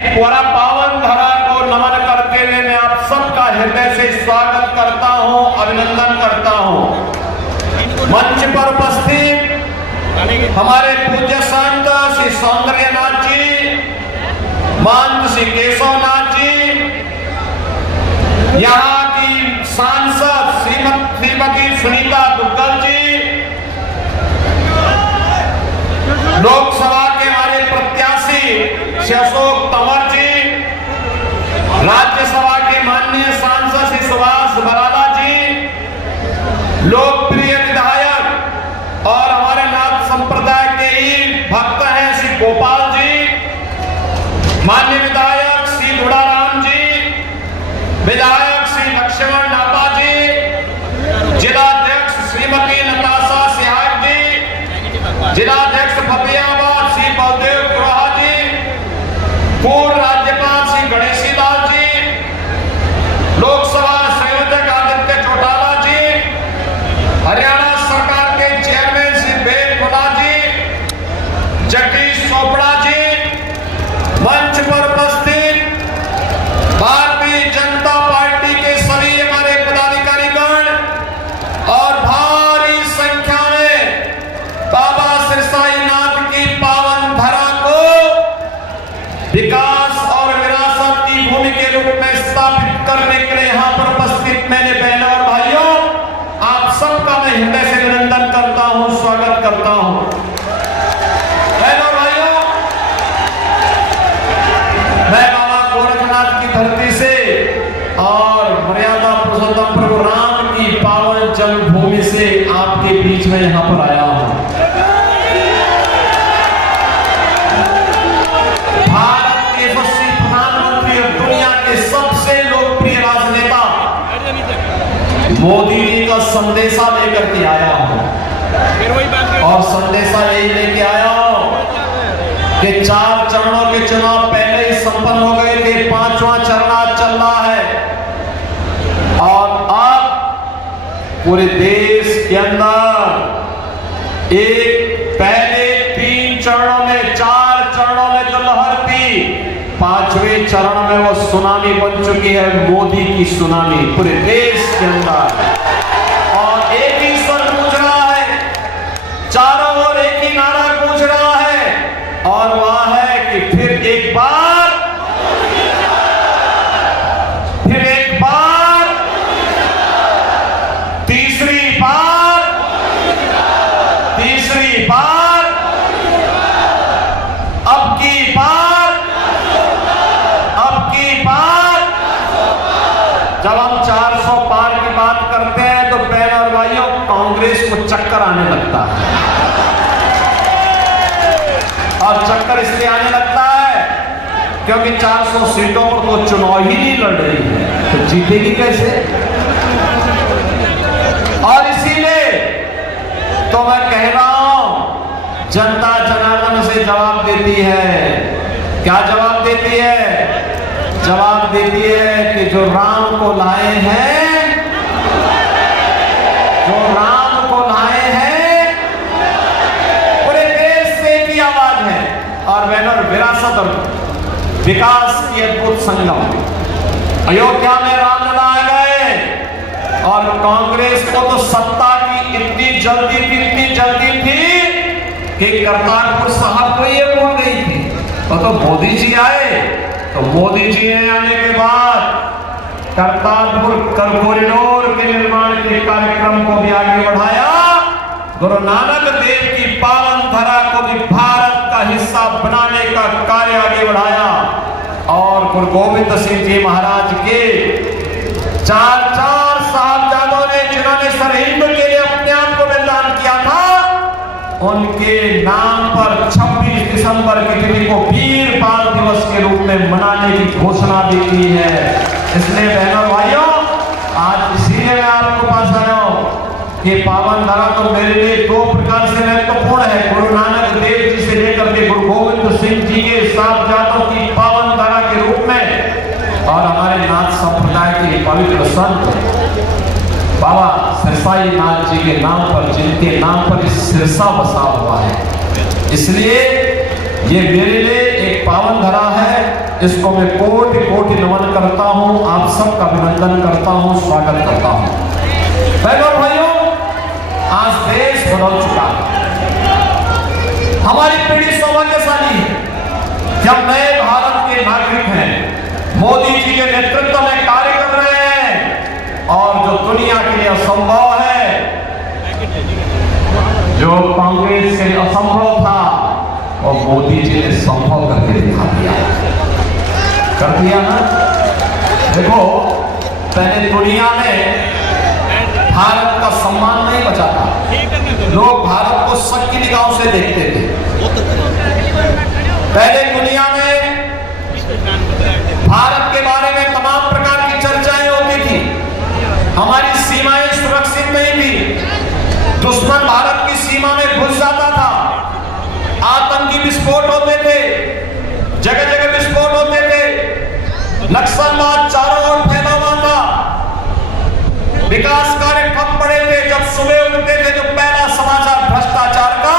पूरा पावन धरा को नमन करते हुए मैं आप सबका हृदय से स्वागत करता हूं, अभिनंदन करता हूं। मंच पर उपस्थित हमारे पूज्य संत श्री सौंदर्यनाथ जी, महंत श्री केशवनाथ जी, यहाँ की सांसद श्रीमती सुनीता दुग्गल जी, लोकसभा के हमारे प्रत्याशी श्री अशोक तंवर जी, राज्यसभा के माननीय सांसद श्री सुभाष बराला जी, लोकप्रिय विधायक और हमारे नाथ संप्रदाय के ही भक्त हैं श्री गोपाल जी, माननीय विधायक श्री दुड़ाराम जी, विधायक श्री लक्ष्मण नापा जी, जिलाध्यक्ष श्रीमती नताशा सिहाग जी, जिलाध्यक्ष फतेहाबाद श्री बलदेव कुराहा जी, पूर्व राज्यपाल श्री गणेशी लाल जी, लोकसभा संयोजक आदित्य चौटाला जी, हरियाणा सरकार के चेयरमैन श्री वेद प्रसाद जी, जगदीश चोपड़ा जी, मंच पर उपस्थित भारतीय जनता पार्टी के सभी हमारे पदाधिकारीगण और भारी संख्या में बाबा सिरसाईनाथ की पावन धरा को विकास और विरासत की भूमि के रूप में स्थापित करने के लिए यहाँ पर उपस्थित मेरे बहनों और भाइयों, आप सबका मैं हृदय से अभिनंदन करता हूँ, स्वागत करता हूँ। बहनों भाइयों, मैं बाबा गोरखनाथ की धरती से और मर्यादा पुरुषोत्तम प्रभु राम की पावन जन्मभूमि से आपके बीच में यहाँ पर आया हूँ। भारत के यशस्वी प्रधानमंत्री और दुनिया के सबसे लोकप्रिय राजनेता मोदी जी का संदेशा लेकर के आया हूँ और संदेशा यही लेके आया हूँ कि 4 चरणों के चुनाव पहले ही संपन्न हो गए थे, 5वां चरण आज चल रहा है और अब पूरे देश के अंदर एक पहले 3 चरणों में 4 चरणों में जो लहर थी, 5वें चरण में वो सुनामी बन चुकी है, मोदी की सुनामी पूरे देश के अंदर। और एक ही स्वर गूंज रहा है, चारों ओर एक ही नारा गूंज रहा है और वह है कि फिर एक बार, फिर एक बार, तीसरी बार, तीसरी बार, अब की बार, अब की बार। जब हम 400 पार की बात करते हैं तो बहन और भाइयों, कांग्रेस को चक्कर आने लगता है और चक्कर इसलिए आने लगता है क्योंकि 400 सीटों पर तो चुनाव ही नहीं लड़ रही है, तो जीतेगी कैसे। और इसीलिए तो मैं कह रहा हूं, जनता जनार्दन से जवाब देती है। क्या जवाब देती है? जवाब देती है कि जो राम को लाए हैं, जो राम को लाए हैं, पूरे देश से की आवाज है। और बहनों, विरासत और विकास की अद्भुत संगम। अयोध्या में रामलला आ गए और कांग्रेस को तो सत्ता की इतनी जल्दी थी कि करतारपुर साहब को ये बोल गई थी। तो मोदी जी आए, तो मोदी जी आने के बाद करतारपुर कॉरिडोर के निर्माण के कार्यक्रम को भी आगे बढ़ाया। गुरु नानक देव की पावन धरा को भी भारत का हिस्सा बनाने का कार्य आगे बढ़ाया और गुरु गोविंद सिंह जी महाराज के 4 साहबजादों ने, जिन्होंने सरहिंद के लिए अपने आप को बलिदान किया था, उनके नाम पर 26 दिसंबर की तिथि को वीर बाल दिवस के रूप में मनाने की घोषणा भी की है। इसलिए बहनों भाइयों, आज इसीलिए मैं आपको पास आया हूं कि पावन धरा तो मेरे लिए 2 प्रकार से महत्वपूर्ण है। गुरु नानक देव जी से लेकर के गुरु गोविंद सिंह जी के साहबजादों की पावन धरा के रूप में और हमारे नाथ संप्रदाय के पवित्र संत बाबा सिरसाईनाथ जी के नाम पर, जिनके नाम पर सिरसा बसा हुआ है, इसलिए ये मेरे लिए एक पावन धरा है। इसको मैं कोटि कोटि नमन करता हूं, आप सबका अभिनंदन करता हूं, स्वागत करता हूं। बहनों भाइयों, आज देश बदल चुका है, हमारी पीढ़ी सौभाग्यशाली है कि हम नए भारत के नागरिक हैं, मोदी जी के नेतृत्व में कार्य कर रहे हैं और जो दुनिया के लिए असंभव है, जो कांग्रेस के लिए असंभव था, और मोदी जी ने संभव करके दिखा दिया, कर दिया ना। देखो, पहले दुनिया में भारत का सम्मान नहीं बचा था, लोग भारत को शक की निगाहों से देखते थे। पहले दुनिया में भारत के बारे में तमाम प्रकार की चर्चाएं होती थी, हमारी सीमाएं सुरक्षित नहीं थी, दुश्मन भारत की सीमा में घुस जाता था, आतंकी विस्फोट होते थे, जगह जगह विस्फोट होते थे, नक्सलवाद चारों ओर फैला हुआ था, विकास कार्य ठप पड़े थे। जब सुबह उठते थे तो पहला समाचार भ्रष्टाचार का,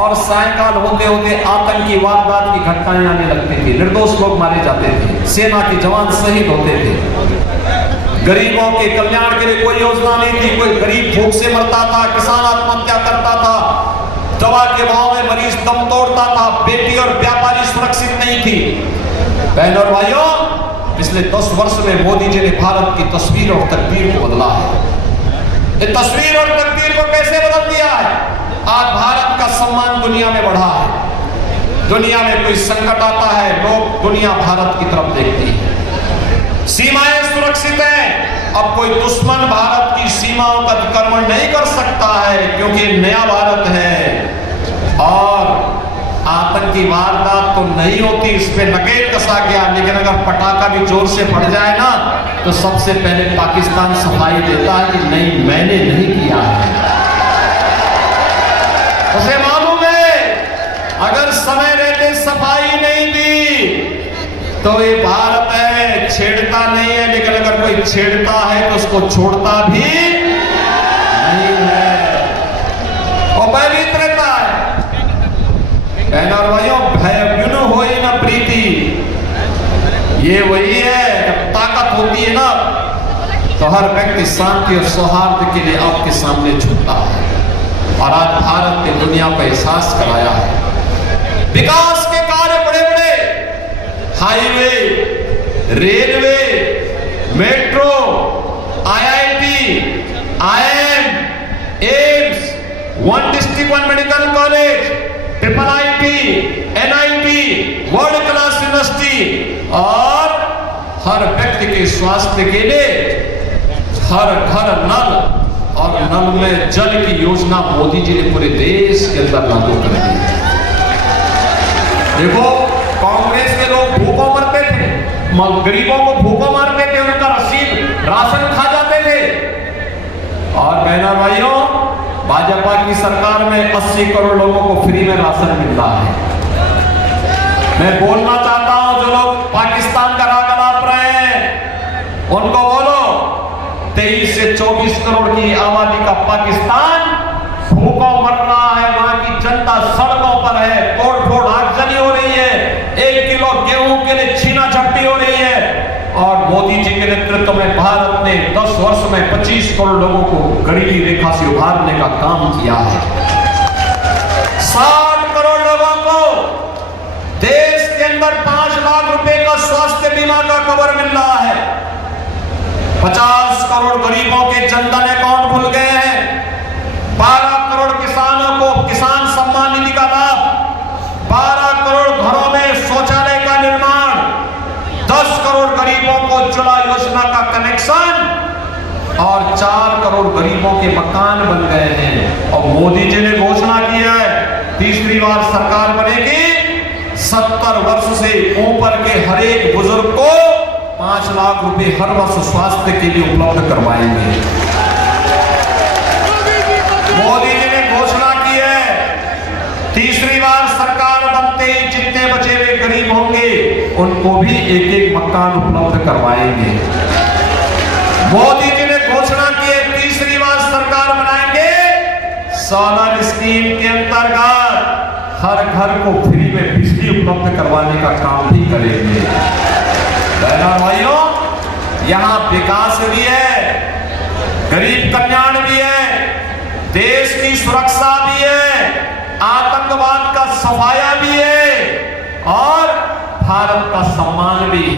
और सायंकाल होते होते आतंकी वारदात की घटनाएं आने लगती थी, निर्दोष लोग मारे जाते थे, सेना के जवान शहीद होते थे, गरीबों के कल्याण के लिए कोई योजना नहीं थी, कोई गरीब भूख से मरता था, किसान आत्महत्या करता था, दवा के भाव में मरीज दम तोड़ता था, बेटी और व्यापारी सुरक्षित नहीं थी। बहनों और भाइयों, पिछले 10 वर्ष में मोदी जी ने भारत की तस्वीर और तकदीर को बदला है। ये तस्वीर और तकदीर को कैसे बदल दिया है? आज भारत का सम्मान दुनिया में बढ़ा है, दुनिया में कोई संकट आता है, लोग दुनिया भारत की तरफ देखती है, सीमाएं सुरक्षित हैं, अब कोई दुश्मन भारत की सीमाओं का अतिक्रमण नहीं कर सकता है, क्योंकि नया भारत है और आतंकी वारदात तो नहीं होती, इस पे नकेल कसा गया, लेकिन अगर पटाखा भी जोर से फट जाए ना, तो सबसे पहले पाकिस्तान सफाई देता है कि नहीं, मैंने नहीं किया है। उसे मालूम है अगर समय रहते सफाई नहीं दी तो ये भारत है, छेड़ता नहीं है, लेकिन अगर कोई छेड़ता है तो उसको छोड़ता भी नहीं है, वो भयभीत रहता है। बहनों और भाइयों, भय बिनु होई न प्रीति, ये वही है, जब ताकत होती है ना तो हर व्यक्ति शांति और सौहार्द के लिए आपके सामने झुकता है, और आज भारत ने दुनिया पर एहसास कराया है। विकास के कार्य बड़े बड़े, highway, railway, metro, IIT, IIM, AIIMS, one district one medical college, IIT, NIT, world class university, और हर व्यक्ति के स्वास्थ्य के लिए हर घर नल और नल में जल की योजना मोदी जी ने पूरे देश के अंदर लागू कर दी। देखो, कांग्रेस के लोग भूखों मरते थे, गरीबों को भूखों मारते थे, उनका रसीद राशन खा जाते थे, और बहनों भाइयों, भाजपा की सरकार में 80 करोड़ लोगों को फ्री में राशन मिल रहा है। मैं बोलना चाहता हूं, जो लोग पाकिस्तान का राग अलाप रहे हैं, उनको बोलो, 23 से 24 करोड़ की आबादी का पाकिस्तान भूखों मर रहा है, वहां की जनता सड़कों पर है, तोड़ फोड़ आगजनी हो रही है, 1 किलो गेहूं के लिए छीना झपटी हो रही है, और मोदी जी के नेतृत्व में भारत ने 10 वर्ष में 25 करोड़ लोगों को गरीबी रेखा से उभारने का काम किया है। 60 करोड़ लोगों को देश के अंदर 5 लाख रुपए का स्वास्थ्य बीमा का कवर मिल रहा है, 50 करोड़ गरीबों के जनधन अकाउंट खुल गए हैं, 12 करोड़ किसानों को किसान सम्मान निधि का लाभ, 12 करोड़ घरों में शौचालय का निर्माण, 10 करोड़ गरीबों को उज्ज्वला योजना का कनेक्शन, और 4 करोड़ गरीबों के मकान बन गए हैं। और मोदी जी ने घोषणा की है, तीसरी बार सरकार बनेगी, 70 वर्ष से ऊपर के हर एक बुजुर्ग को 5 लाख रुपए हर वर्ष स्वास्थ्य के लिए उपलब्ध करवाएंगे। मोदी जी ने घोषणा की है, तीसरी बार सरकार बनते ही जितने बचे हुए गरीब होंगे उनको भी एक एक मकान उपलब्ध करवाएंगे। मोदी जी ने घोषणा की है, तीसरी बार सरकार बनाएंगे, सोलर स्कीम के अंतर्गत हर घर को फ्री में बिजली उपलब्ध करवाने का काम भी करेंगे। बहनों और भाइयों, यहाँ विकास भी है, गरीब कल्याण भी है, देश की सुरक्षा भी है, आतंकवाद का सफाया भी है और भारत का सम्मान भी है।